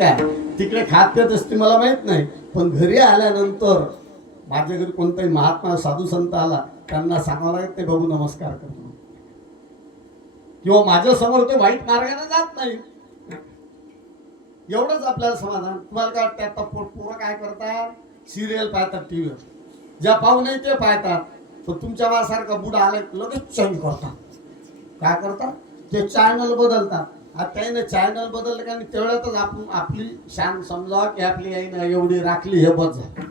काय तिकडे खात पित असते मला माहित नाही, पण घरी आल्यानंतर माझ्या घरी कोणताही महात्मा साधू संत आला त्यांना सांगावं लागत ते बाबू नमस्कार करतो, किंवा माझ्या समोर ते वाईट मार्गाने जात नाही. एवढंच आपल्याला समाधान. तुम्हाला काय वाटतं आता पोरं काय करतात? सिरियल पाहतात टीव्हीवर, ज्या पाहू नाही ते पाहतात. पण तुमच्या माझ्यासारखा बुडा आला लगेच चेंज करतात. काय करतात? ते चॅनल बदलतात. आता त्याने चॅनल बदललं का तेवढ्यातच आपण आपली शान समजावा की आपली आईनं एवढी राखली हे बस झालं.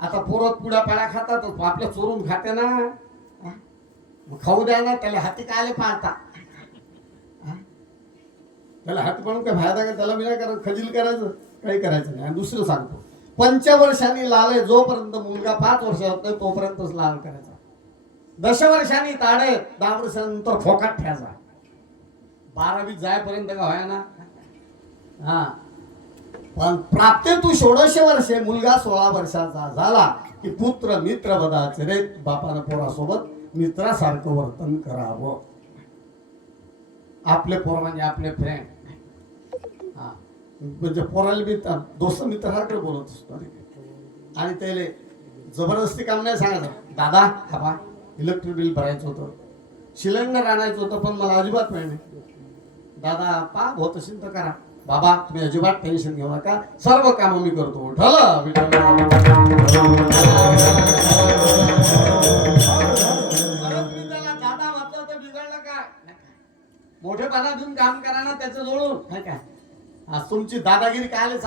आता पोरत पुड्या पाड्या खातात, आपल्या चोरून खाते ना, खाऊ द्या ना, त्याला हाती काय पाहता, त्याला हाती पाहून काय फायदा का? त्याला मी नाही करत, खजील करायचं, काही करायचं नाही. आणि दुसरं सांगतो, 5 वर्षांनी लाल आहे, जोपर्यंत मुलगा 5 वर्षाचा होत नाही तोपर्यंतच लाल करायचा. 10 वर्षांनी ताडे, 10 वर्षानंतर फोकाट ठेवायचा. 12वी जायपर्यंत का व्हाय ना. हा, पण प्राप्ते तू 16 वर्षे, मुलगा 16 वर्षाचा झाला की पुत्र मित्र बदाचे रे, बापानं पोरासोबत मित्रासारखं वर्तन करावं. आपले पोर म्हणजे आपले फ्रेंड. हा, म्हणजे पोराला बी दोस्त मित्रासारखं बोलत असतो. आणि त्याला जबरदस्ती काम नाही सांगायचं. दादा हा इलेक्ट्रिक बिल भरायचं होतं, सिलेंडर आणायचं होतं, पण मला अजिबात वेळ नाही. दादा पा होत असेल तर करा. बाबा तुम्ही अजिबात टेन्शन घेऊ नका, सर्व काम मी करतो. दादा म्हटलं तर बिघडलं का? मोठेपणा देऊन काम करा ना त्याचं जोडून. काय तुमची दादागिरी काय चालू